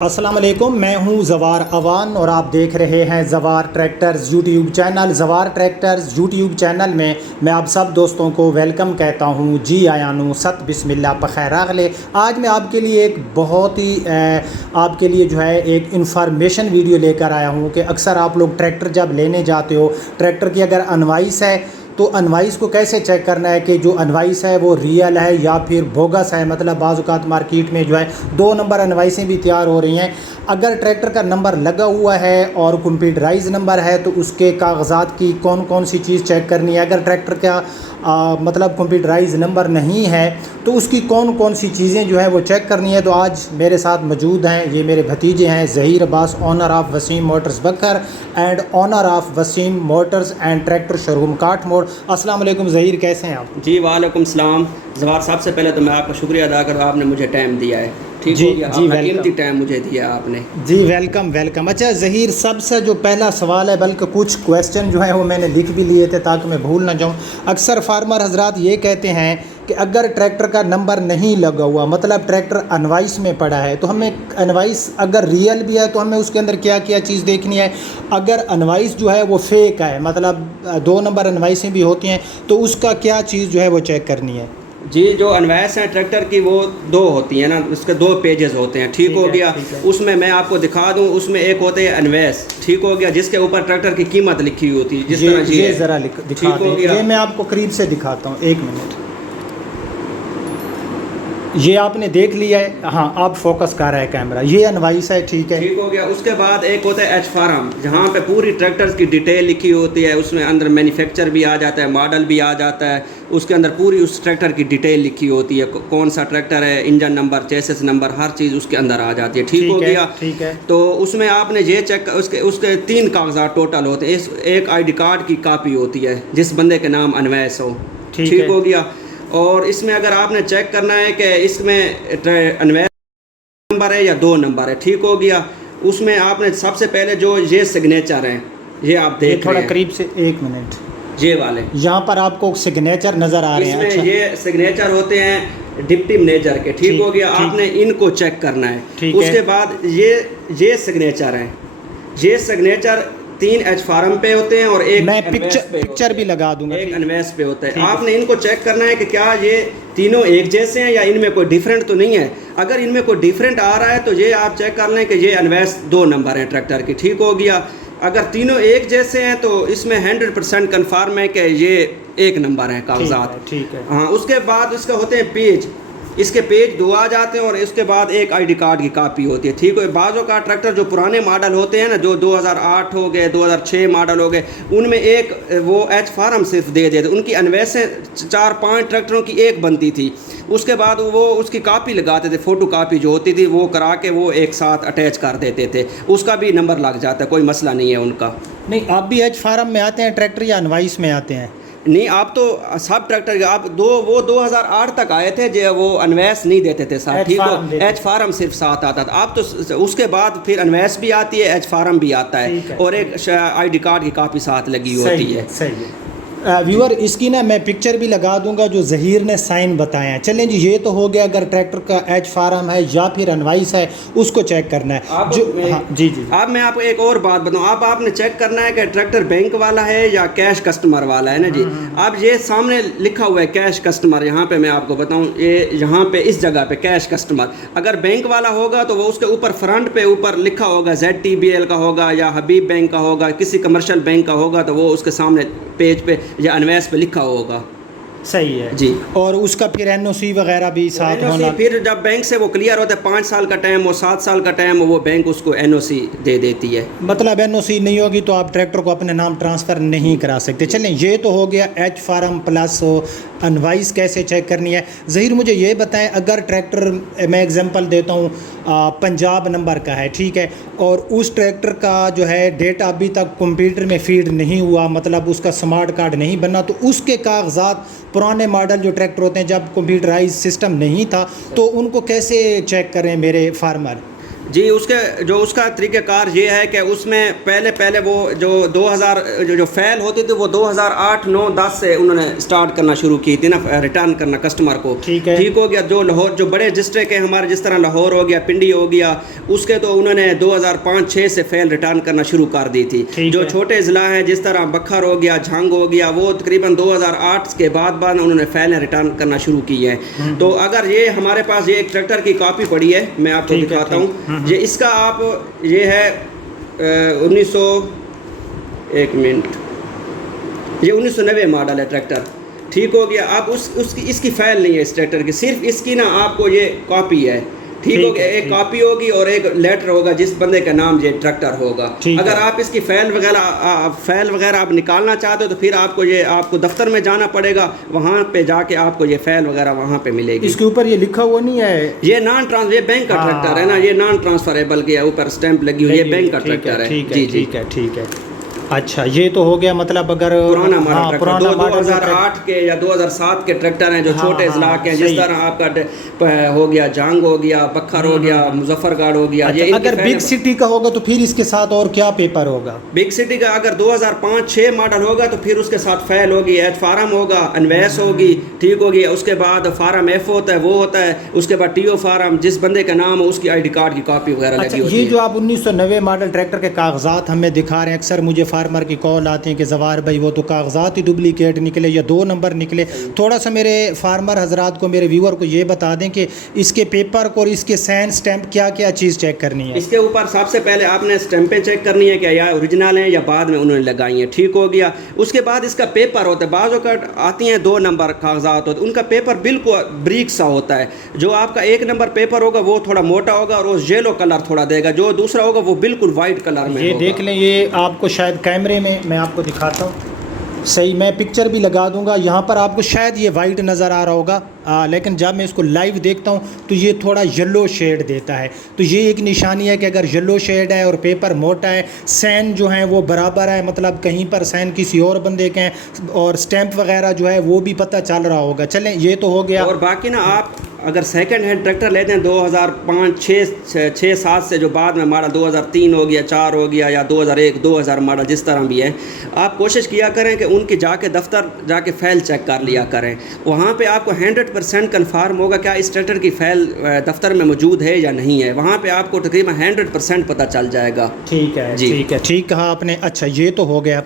अस्सलाम वालेकुम, मैं हूं ज़वार अवान और आप देख रहे हैं Zawar tractors YouTube channel. Zawar tractors YouTube channel में मैं आप सब दोस्तों को वेलकम कहता हूं। जी आयानु सत बिस्मिल्लाह बखैर अगले। आज मैं आपके लिए एक बहुत ही आपके लिए जो है एक इन्फॉर्मेशन वीडियो लेकर आया हूं कि अक्सर आप लोग ट्रैक्टर जब लेने जाते हो, ट्रैक्टर की अगर अनवाइस है तो अनवाइस को कैसे चेक करना है कि जो अनवाइस है वो रियल है या फिर बोगस है। मतलब बाज़ औक़ात मार्केट में जो है 2 नंबर अनवाइसें भी तैयार हो रही हैं। अगर ट्रैक्टर का नंबर लगा हुआ है और कंप्यूटराइज नंबर है तो उसके कागज़ात की कौन कौन सी चीज़ चेक करनी है। अगर ट्रैक्टर का मतलब कंप्यूटराइज नंबर नहीं है तो उसकी कौन कौन सी चीज़ें जो है वो चेक करनी है। तो आज मेरे साथ मौजूद हैं, ये मेरे भतीजे हैं, Zaheer Abbas, owner of Waseem motors Bakar and owner of Waseem motors and tractor showroom Kathmor. अस्सलाम वालेकुम ज़हीर, कैसे हैं आप? जी वालेकुम सलाम। ज़वार साहब से पहले तो मैं आपका शुक्रिया अदा करूँ, आपने मुझे टाइम दिया है। ठीक जी, हो गया, जी, अपना कीमती टाइम मुझे दिया आपने। जी वेलकम वेलकम। अच्छा ज़हीर, सबसे जो पहला सवाल है, बल्कि कुछ क्वेश्चन जो है वो मैंने लिख भी लिए थे ताकि मैं भूल ना जाऊं। अक्सर फार्मर हजरात ये कहते हैं कि अगर ट्रैक्टर का नंबर नहीं लगा हुआ, मतलब ट्रैक्टर अनवाइस में पड़ा है, तो हमें अनवाइस अगर रियल भी है तो हमें उसके अंदर क्या क्या चीज़ देखनी है। अगर अनवाइस जो है वो फेक है, मतलब 2 नंबर अनवाइसें भी होती हैं, तो उसका क्या चीज़ जो है वो चेक करनी है। जी, जो अनवैस हैं ट्रैक्टर की वो 2 होती हैं ना, उसके 2 पेजेस होते हैं। ठीक हो गया। उसमें मैं आपको दिखा दूं, उसमें एक होते हैं अनवैस, ठीक हो गया, जिसके ऊपर ट्रैक्टर की कीमत लिखी होती है। जिस तरह ये ज़रा दिखा दें, ये मैं आपको करीब से दिखाता हूँ, 1 मिनट। ये आपने देख लिया है, हाँ अब फोकस कर रहा है कैमरा, ये अनवाइस है, ठीक है। ठीक हो गया। उसके बाद एक होता है एच फार्म, जहाँ पे पूरी ट्रैक्टर्स की डिटेल लिखी होती है। उसमें अंदर मैन्युफैक्चर भी आ जाता है, मॉडल भी आ जाता है, उसके अंदर पूरी उस ट्रैक्टर की डिटेल लिखी होती है, कौन सा ट्रैक्टर है, इंजन नंबर, चेसिस नंबर, हर चीज़ उसके अंदर आ जाती है। ठीक हो गया। ठीक है। तो उसमें आपने ये चेक, उसके 3 कागजात टोटल होते हैं। एक ID कार्ड की कापी होती है जिस बंदे के नाम अनवैस हो। ठीक हो गया। और इसमें अगर आपने चेक करना है कि इसमें अनवैस नंबर है या 2 नंबर है, ठीक हो गया, उसमें आपने सबसे पहले जो ये सिग्नेचर हैं, ये आप देख थोड़ा रहे हैं, करीब से 1 मिनट, ये वाले यहाँ पर आपको सिग्नेचर नज़र आ रहे हैं। इसमें अच्छा। ये सिग्नेचर होते हैं डिप्टी मैनेजर के। ठीक हो गया। आपने इनको चेक करना है। उसके बाद ये सिग्नेचर हैं, ये सिग्नेचर 3 एच फार्म पे होते हैं और एक मैं पिक्चर भी लगा दूंगा, एक अनवैस पे होता है। आपने इनको चेक करना है कि क्या ये तीनों एक जैसे हैं या इनमें कोई डिफरेंट तो नहीं है। अगर इनमें कोई डिफरेंट आ रहा है तो ये आप चेक कर लें कि ये अनवैस 2 नंबर हैं ट्रैक्टर की। ठीक हो गया। अगर तीनों एक जैसे हैं तो इसमें 100% कन्फर्म है कि ये 1 नंबर है कागजात। ठीक है। हाँ, उसके बाद इसके होते हैं पेज, इसके पेज 2 आ जाते हैं और इसके बाद एक ID कार्ड की कापी होती है। ठीक है। बाज़ों का ट्रैक्टर जो पुराने मॉडल होते हैं ना, जो 2008 हो गए, 2006 मॉडल हो गए, उनमें एक वो एच फार्म सिर्फ दे देते। उनकी अनवैसें 4-5 ट्रैक्टरों की एक बनती थी, उसके बाद वो उसकी कापी लगाते थे, फ़ोटो कापी जो होती थी वो करा के वो एक साथ अटैच कर देते थे, उसका भी नंबर लग जाता है, कोई मसला नहीं है उनका। नहीं, आप भी एच फार्म में आते हैं ट्रैक्टर या अनवाइस में आते हैं? नहीं, आप तो सब ट्रैक्टर आप वो 2008 तक आए थे जो वो अनवैस नहीं देते थे साथ। ठीक हो। एच फार्म सिर्फ साथ आता था। आप तो उसके बाद फिर अनवैस भी आती है, एच फार्म भी आता है और एक ID कार्ड की कापी साथ लगी होती है। सही है। व्यूअर, इसकी ना मैं पिक्चर भी लगा दूंगा जो ज़हीर ने साइन बताए हैं। चलें जी, ये तो हो गया अगर ट्रैक्टर का एच फार्म है या फिर अनवाइस है, उसको चेक करना है। हाँ जी। अब मैं आपको एक और बात बताऊँ, अब आपने चेक करना है कि ट्रैक्टर बैंक वाला है या कैश कस्टमर वाला है ना जी। अब ये सामने लिखा हुआ है कैश कस्टमर, यहाँ पे मैं आपको बताऊँ, ये यहाँ पे इस जगह पे कैश कस्टमर। अगर बैंक वाला होगा तो वो उसके ऊपर फ्रंट पे ऊपर लिखा होगा ZTBL का होगा या हबीब बैंक का होगा, किसी कमर्शियल बैंक का होगा तो वो उसके सामने पेज पे या अनवैस पे लिखा होगा। सही है जी। और उसका फिर NOC वगैरह भी साथ होना। फिर जब बैंक से वो क्लियर होता है, 5 साल का टाइम हो, 7 साल का टाइम हो, वो बैंक उसको NOC दे देती है। मतलब NOC नहीं होगी तो आप ट्रैक्टर को अपने नाम ट्रांसफ़र नहीं करा सकते। चलें, ये तो हो गया एच फार्म प्लस अनवाइस कैसे चेक करनी है। ज़हीर मुझे ये बताएं, अगर ट्रैक्टर, मैं एग्जांपल देता हूँ, पंजाब नंबर का है, ठीक है, और उस ट्रैक्टर का जो है डेटा अभी तक कंप्यूटर में फीड नहीं हुआ, मतलब उसका स्मार्ट कार्ड नहीं बना, तो उसके कागजात पुराने मॉडल जो ट्रैक्टर होते हैं जब कंप्यूटराइज सिस्टम नहीं था, तो उनको कैसे चेक करें मेरे फार्मर? जी उसके जो उसका तरीक़ाकार ये है कि उसमें पहले वो जो 2000 जो फ़ैल होती थी वो 2008, 9, 10 से उन्होंने स्टार्ट करना शुरू की थी ना, रिटर्न करना कस्टमर को। ठीक है, ठीक हो गया। जो लाहौर जो बड़े डिस्ट्रिक्ट हैं हमारे, जिस तरह लाहौर हो गया, पिंडी हो गया, उसके तो उन्होंने 2005-6 से फ़ैल रिटर्न करना शुरू कर दी थी। जो छोटे ज़िला हैं जिस तरह बखर हो गया, झांग हो गया, वो तकरीबन 2008 के बाद उन्होंने फ़ैल रिटर्न करना शुरू की है। तो अगर ये हमारे पास ये एक ट्रैक्टर की कॉपी पड़ी है, मैं आपको दिखाता हूँ। ये इसका आप ये है 1900 एक मिनट, ये 1990 मॉडल है ट्रैक्टर। ठीक हो गया। अब इसकी फ़ाइल नहीं है इस ट्रैक्टर की, सिर्फ इसकी ना आपको ये कॉपी है। ठीक हो गया। एक कॉपी होगी और एक लेटर होगा जिस बंदे का नाम ये ट्रैक्टर होगा। अगर आप इसकी फ़ाइल वगैरह आप निकालना चाहते हो तो फिर आपको दफ्तर में जाना पड़ेगा, वहाँ पे जाके आपको ये फ़ाइल वगैरह वहाँ पे मिलेगी। इसके ऊपर ये लिखा हुआ नहीं है, ये ये बैंक का ट्रैक्टर है ना, ये नॉन ट्रांसफरेबल के ऊपर स्टैंप लगी हुई है, ये बैंक का ट्रैक्टर है। जी जी ठीक है। अच्छा, ये तो हो गया। मतलब अगर पुराना मॉडल 2008 के या 2007 के ट्रैक्टर हैं जो छोटे इलाक हैं, जिस तरह आपका हो गया झांग हो गया, बखर हो गया, मुजफ्फरगढ़ हो गया। अच्छा, अगर बिग सिटी का होगा तो फिर इसके साथ और क्या पेपर होगा? बिग सिटी का अगर 2005-6 मॉडल होगा तो फिर उसके साथ फ़ाइल होगी, एच फार्म होगा, अनवैस होगी। ठीक होगी। उसके बाद फार्म एफ होता है, वो होता है। उसके बाद टीओ फार्म, जिस बंदे का नाम है उसकी ID कार्ड की कॉपी वगैरह लगी होती है। ये जो आप 1990 मॉडल ट्रैक्टर के कागजात हमें दिखा रहे हैं, अक्सर मुझे फार्मर की कॉल आती है कि जवार भाई वो तो कागजात ही डुप्लीकेट निकले या 2 नंबर निकले। थोड़ा सा मेरे फार्मर हजरात को, मेरे व्यूअर को ये बता दें कि इसके पेपर को और इसके साइन स्टैंप क्या क्या चीज़ चेक करनी है? इसके ऊपर सबसे पहले आपने स्टैंपें चेक करनी है कि या ओरिजिनल हैं या बाद में उन्होंने लगाई हैं। ठीक हो गया। उसके बाद इसका पेपर होता है, बाज़ औक़ात आती हैं 2 नंबर कागजात होते हैं, उनका पेपर बिल्कुल ब्रीक सा होता है। जो आपका 1 नंबर पेपर होगा वो थोड़ा मोटा होगा और वो येलो कलर थोड़ा देगा, जो दूसरा होगा वो बिल्कुल वाइट कलर में। ये देख लें, ये आपको शायद कैमरे में मैं आपको दिखाता हूँ, सही मैं पिक्चर भी लगा दूंगा। यहाँ पर आपको शायद ये वाइट नज़र आ रहा होगा, लेकिन जब मैं इसको लाइव देखता हूँ तो ये थोड़ा येलो शेड देता है। तो ये एक निशानी है कि अगर येलो शेड है और पेपर मोटा है, साइन जो है वो बराबर है, मतलब कहीं पर साइन किसी और बंदे के हैं, और स्टैंप वगैरह जो है वो भी पता चल रहा होगा। चलें, ये तो हो गया। और बाकी ना आप अगर सेकंड हैंड ट्रैक्टर लेते हैं 2005-6-7 से जो बाद में मॉडल 2003 हो गया, 4 हो गया, या 2001-2000 मॉडल जिस तरह भी है, आप कोशिश किया करें कि उनकी जाके दफ्तर जाके फ़ाइल चेक कर लिया करें। वहाँ पे आपको 100% कन्फर्म होगा क्या इस ट्रैक्टर की फ़ाइल दफ्तर में मौजूद है या नहीं है। वहाँ पे आपको तकरीबन 100% पता चल जाएगा। ठीक है जी, ठीक है, ठीक कहा आपने। अच्छा, ये तो हो गया।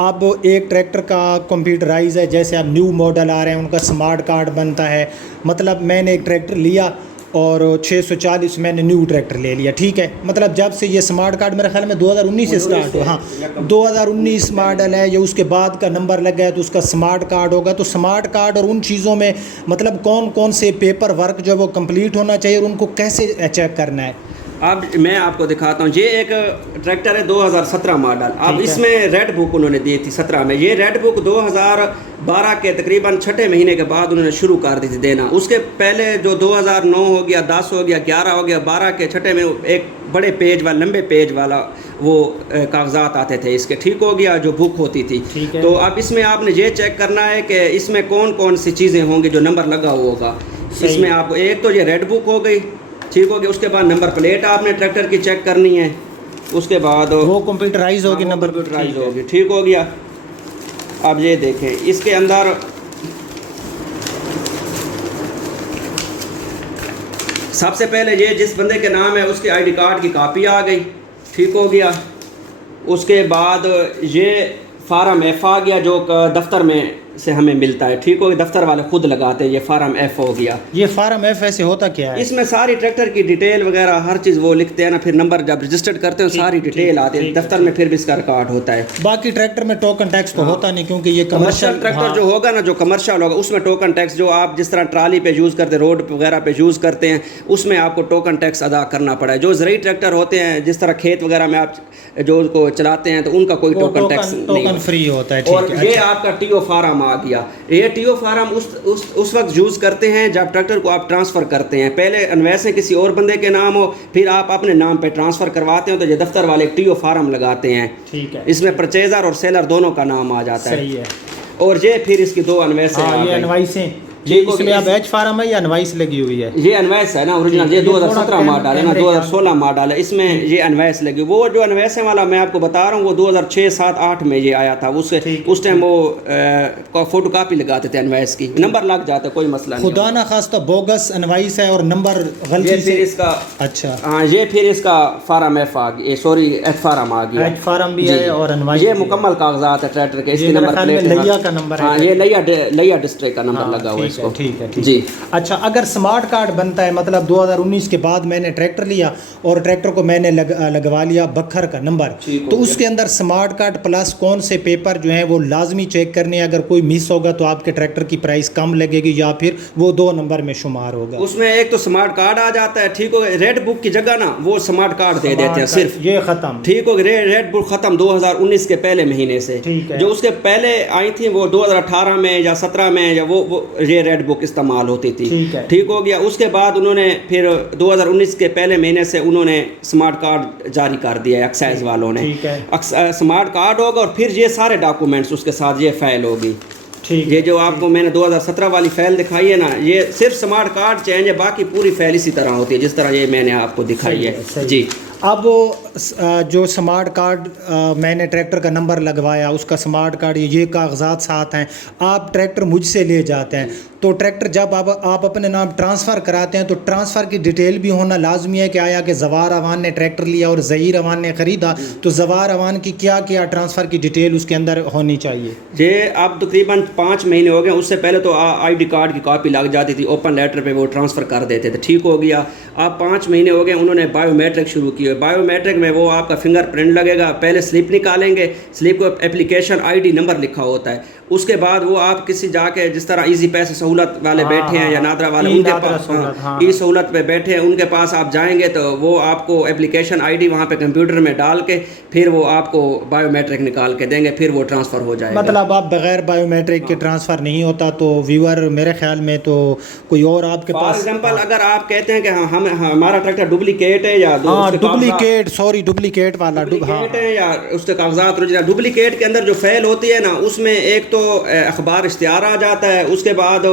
अब एक ट्रैक्टर का कंप्यूटराइज है, जैसे अब न्यू मॉडल आ रहे हैं उनका स्मार्ट कार्ड बनता है। मतलब मैंने एक ट्रैक्टर लिया और 640 मैंने न्यू ट्रैक्टर ले लिया। ठीक है, मतलब जब से ये स्मार्ट कार्ड मेरे ख्याल में 2019 से स्टार्ट हुआ, हाँ 2019 मॉडल है, या उसके बाद का नंबर लग गया तो उसका स्मार्ट कार्ड होगा। तो स्मार्ट कार्ड और उन चीज़ों में मतलब कौन कौन से पेपर वर्क जो है वो कंप्लीट होना चाहिए और उनको कैसे चेक करना है? अब मैं आपको दिखाता हूँ। ये एक ट्रैक्टर है 2017 मॉडल। अब इसमें रेड बुक उन्होंने दी थी 17 में। ये रेड बुक 2012 के तकरीबन 6ठे महीने के बाद उन्होंने शुरू कर दी थी देना। उसके पहले जो 2009 हो गया, 10 हो गया, 11 हो गया, 12 के 6ठे में एक बड़े पेज वाला, लंबे पेज वाला वो कागजात आते थे इसके। ठीक हो गया, जो बुक होती थी। तो अब इसमें आपने ये चेक करना है कि इसमें कौन कौन सी चीज़ें होंगी जो नंबर लगा हुआ होगा। इसमें आपको एक तो ये रेड बुक हो गई। ठीक हो गया। उसके बाद नंबर प्लेट आपने ट्रैक्टर की चेक करनी है। उसके बाद वो कंप्यूटराइज होगी, नंबर कंप्यूटराइज होगी। ठीक हो गया। अब ये देखें, इसके अंदर सबसे पहले ये जिस बंदे के नाम है उसके ID कार्ड की कॉपी आ गई। ठीक हो गया। उसके बाद ये फार्म F आ गया जो दफ्तर में से हमें मिलता है। ठीक हो गया, दफ्तर वाले खुद लगाते हैं। ये फार्म F हो गया। ये फार्म F ऐसे होता क्या है? इसमें सारी ट्रैक्टर की डिटेल वगैरह हर चीज़ वो लिखते हैं ना, फिर नंबर जब रजिस्टर्ड करते हैं सारी डिटेल आती है दफ्तर में, फिर भी इसका रिकॉर्ड होता है। बाकी ट्रैक्टर में टोकन टैक्स तो होता नहीं, क्योंकि ये कमर्शियल ट्रैक्टर जो होगा ना, जो कमर्शियल होगा उसमें टोकन टैक्स, जो आप जिस तरह ट्राली पे यूज़ करते हैं, रोड वगैरह पे यूज़ करते हैं, उसमें आपको टोकन टैक्स अदा करना पड़ा है। जो ज़रूरी ट्रैक्टर होते हैं, जिस तरह खेत वगैरह में आप जो उसको चलाते हैं, तो उनका कोई टोकन टैक्स नहीं, फ्री होता है। और ये आपका टीओ फार्म आ गया। ये टीओ फार्म उस वक्त यूज़ करते हैं जब ट्रैक्टर को आप ट्रांसफ़र करते हैं। पहले अनवैसे किसी और बंदे के नाम हो, फिर आप अपने नाम पे ट्रांसफ़र करवाते हो तो ये दफ्तर वाले टीओ फार्म लगाते हैं। ठीक है। इसमें परचेज़र और सेलर दोनों का नाम आ जाता है। सही है। और ये फिर इसकी 2 अनवैसे। ये अनवाइसें ये इसमें अब एच फार्म है या अनवाइस लगी हुई है? ये अनवैस है ना ओरिजिनल, ये 2017 मॉडल है ना, 2016 मॉडल है, इसमें ये अनवैस लगी। वो जो अनवैस वाला मैं आपको बता रहा हूँ वो 2006, 7, 8 में ये आया था। उस टाइम वो फोटो कापी लगाते थे अनवैस की, नंबर लग जाता, कोई मसला नहीं। खुदा ना खास्ता बोगस अनवाइस है और नंबर गलती से इसका अच्छा हाँ, ये फिर इसका फार्म एफ आ गई, सॉरी एच फार्म आ गया, एच फार्म भी है और अनवाइस। ये मुकम्मल कागजात है ट्रैक्टर के, इसकी नंबर प्लेट लिया का नंबर है। हाँ, ये लिया डिस्ट्रिक्ट का नंबर लगा हुआ है इसको। ठीक है जी। अच्छा, अगर स्मार्ट कार्ड बनता है, मतलब 2019 के बाद मैंने ट्रैक्टर लिया और ट्रैक्टर को मैंने लगवा लिया बखर का नंबर, तो उसके अंदर स्मार्ट कार्ड प्लस कौन से पेपर जो हैं वो लाजमी चेक करने, अगर कोई मिस होगा तो आपके ट्रैक्टर की प्राइस कम लगेगी या फिर वो 2 नंबर में शुमार होगा? उसमें एक तो स्मार्ट कार्ड आ जाता है, ठीक हो गया, रेड बुक की जगह ना वो स्मार्ट कार्ड दे देते हैं सिर्फ, ये खत्म, ठीक हो गया, रेड बुक खत्म 2019 के पहले महीने से। जो उसके पहले आई थी वो 2018 में या 17 में या वो ये रेड बुक इस्तेमाल होती थी, ठीक हो गया। उसके बाद उन्होंने फिर 2019 के पहले महीने से उन्होंने स्मार्ट कार्ड जारी कर दिया है एक्साइज वालों ने। स्मार्ट कार्ड होगा और फिर ये सारे डॉक्यूमेंट्स उसके साथ ये फाइल होगी। ये जो आपको मैंने 2017 वाली फाइल दिखाई है ना, ये सिर्फ स्मार्ट कार्ड चेंज है, बाकी पूरी फाइल इसी तरह होती है जिस तरह ये मैंने आपको दिखाई है। जी। अब जो स्मार्ट कार्ड मैंने ट्रैक्टर का नंबर लगवाया, उसका स्मार्ट कार्ड, ये कागजात साथ हैं, आप ट्रैक्टर मुझसे ले जाते हैं, तो ट्रैक्टर जब आप अपने नाम ट्रांसफ़र कराते हैं तो ट्रांसफ़र की डिटेल भी होना लाजमी है कि आया कि जवार अवान ने ट्रैक्टर लिया और ज़हीर अवान ने ख़रीदा, तो जवार अवान की क्या क्या ट्रांसफ़र की डिटेल उसके अंदर होनी चाहिए? ये अब तकरीबन 5 महीने हो गए, उससे पहले तो ID कार्ड की कॉपी लग जाती थी, ओपन लेटर पे वो ट्रांसफ़र कर देते थे, ठीक हो गया। अब 5 महीने हो गए, उन्होंने बायोमेट्रिक शुरू की है। बायोमेट्रिक में वो आपका फिंगरप्रिंट लगेगा, पहले स्लिप निकालेंगे, स्लिप को एप्लीकेशन ID नंबर लिखा होता है, उसके बाद वो आप किसी जाके जिस तरह इजी पैसे सहूलत वाले बैठे हैं या नादरा वाले उनके पास ई सहूलत पे बैठे हैं, उनके पास आप जाएंगे तो वो आपको एप्लीकेशन ID वहाँ पे कंप्यूटर में डाल के फिर वो आपको बायोमेट्रिक निकाल के देंगे, फिर वो ट्रांसफ़र हो जाएगा। मतलब आप बगैर बायोमेट्रिक के ट्रांसफ़र नहीं होता, तो व्यूअर मेरे ख्याल में तो कोई और आपके पास, फॉर एग्जांपल अगर आप कहते हैं कि हम हमारा ट्रैक्टर डुप्लीकेट है या डुप्लीकेट वाला है या उसके कागजात ओरिजिनल, डुप्लीकेट के अंदर जो फाइल होती है ना, उसमें एक तो अखबार इश्तिहार आ जाता है, उसके बाद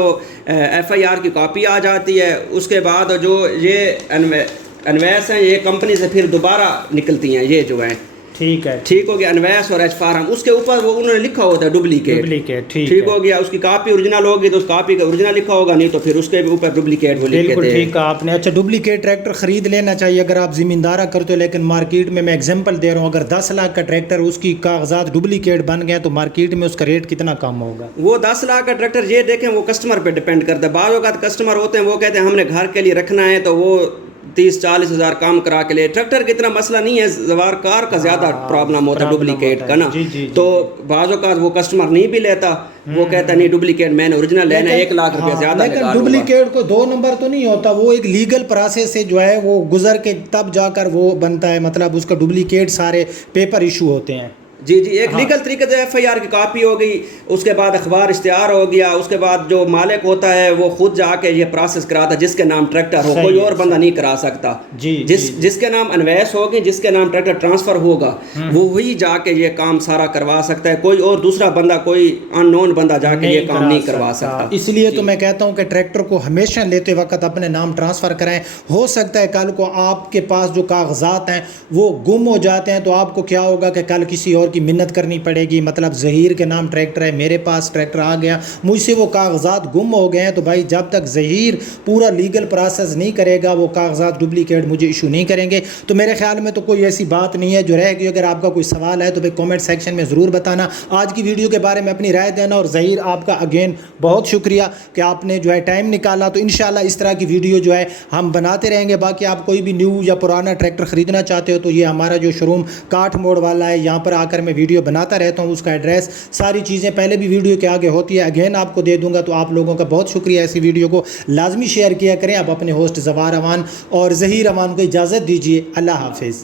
FIR की कॉपी आ जाती है, उसके बाद जो ये अनवैस हैं ये कंपनी से फिर दोबारा निकलती हैं, ये जो हैं, ठीक हो गया, अनवैस और एच फार्म, उसके ऊपर वो उन्होंने लिखा होता है डुप्लीकेट, ठीक हो गया। उसकी कॉपी ओरिजिनल होगी तो उस कॉपी का ओरिजिनल लिखा होगा, नहीं तो फिर उसके ऊपर डुप्लीकेट वो लिख के। ठीक है आपने। अच्छा, डुप्लीकेट ट्रैक्टर खरीद लेना चाहिए अगर आप ज़मींदारा करते हो, लेकिन मार्केट में मैं एग्जांपल दे रहा हूँ, अगर 10 लाख का ट्रैक्टर उसकी कागजात डुप्लीकेट बन गए तो मार्केट में उसका रेट कितना कम होगा? वो 10 लाख का ट्रैक्टर ये देखें वो कस्टमर पर डिपेंड करता है। बाज़ औक़ात कस्टमर होते हैं वो कहते हैं हमने घर के लिए रखना है तो वो 30-40 हज़ार काम करा के लिए, ट्रैक्टर की इतना मसला नहीं है, जवार कार का ज़्यादा प्रॉब्लम होता है डुप्लीकेट का ना। तो बाज़ों का वो कस्टमर नहीं भी लेता, वो कहता नहीं डुप्लीकेट मैंने ओरिजिनल लेना है, 1 लाख रुपया ज़्यादा। लेकिन डुप्लीकेट को 2 नंबर तो नहीं होता, वो एक लीगल प्रोसेस से जो है वो गुजर के तब जाकर वो बनता है, मतलब उसका डुप्लीकेट सारे पेपर इशू होते हैं। जी, एक लीगल तरीके से FIR की कॉपी हो गई, उसके बाद अखबार इश्तिहार हो गया, उसके बाद जो मालिक होता है वो खुद जाके ये प्रोसेस कराता, जिसके नाम ट्रैक्टर हो, कोई और बंदा नहीं करा सकता। जिसके नाम अनवैस होगी, जिसके नाम ट्रैक्टर ट्रांसफ़र होगा, वो ही जाके ये काम सारा करवा सकता है, कोई और दूसरा बंदा, कोई अननोन बंदा जाके ये काम नहीं करवा सकता। इसलिए तो मैं कहता हूँ कि ट्रैक्टर को हमेशा लेते वक्त अपने नाम ट्रांसफ़र कराएं। हो सकता है कल को आपके पास जो कागजात हैं वो गुम हो जाते हैं, तो आपको क्या होगा कि कल किसी और की मिन्नत करनी पड़ेगी। मतलब ज़हीर के नाम ट्रैक्टर है, मेरे पास ट्रैक्टर आ गया, मुझसे वो कागजात गुम हो गए हैं, तो भाई जब तक ज़हीर पूरा लीगल प्रोसेस नहीं करेगा वो कागजात डुप्लीकेट मुझे इशू नहीं करेंगे। तो मेरे ख्याल में तो कोई ऐसी बात नहीं है जो रहेगी। अगर आपका कोई सवाल है तो भाई कमेंट सेक्शन में ज़रूर बताना, आज की वीडियो के बारे में अपनी राय देना। और ज़हीर आपका अगेन बहुत शुक्रिया कि आपने जो है टाइम निकाला। तो इंशाल्लाह इस तरह की वीडियो जो है हम बनाते रहेंगे। बाकी आप कोई भी न्यू या पुराना ट्रैक्टर ख़रीदना चाहते हो तो ये हमारा जो शोरूम काठ मोड़ वाला है, यहाँ पर आकर मैं वीडियो बनाता रहता हूँ, उसका एड्रेस सारी चीज़ें पहले भी वीडियो के आगे होती है, अगेन आपको दे दूंगा। तो आप लोगों का बहुत शुक्रिया, ऐसी वीडियो को लाजमी शेयर किया करें। आप अपने होस्ट जवार अमान और ज़हीर अमान को इजाज़त दीजिए। अल्लाह हाफिज़।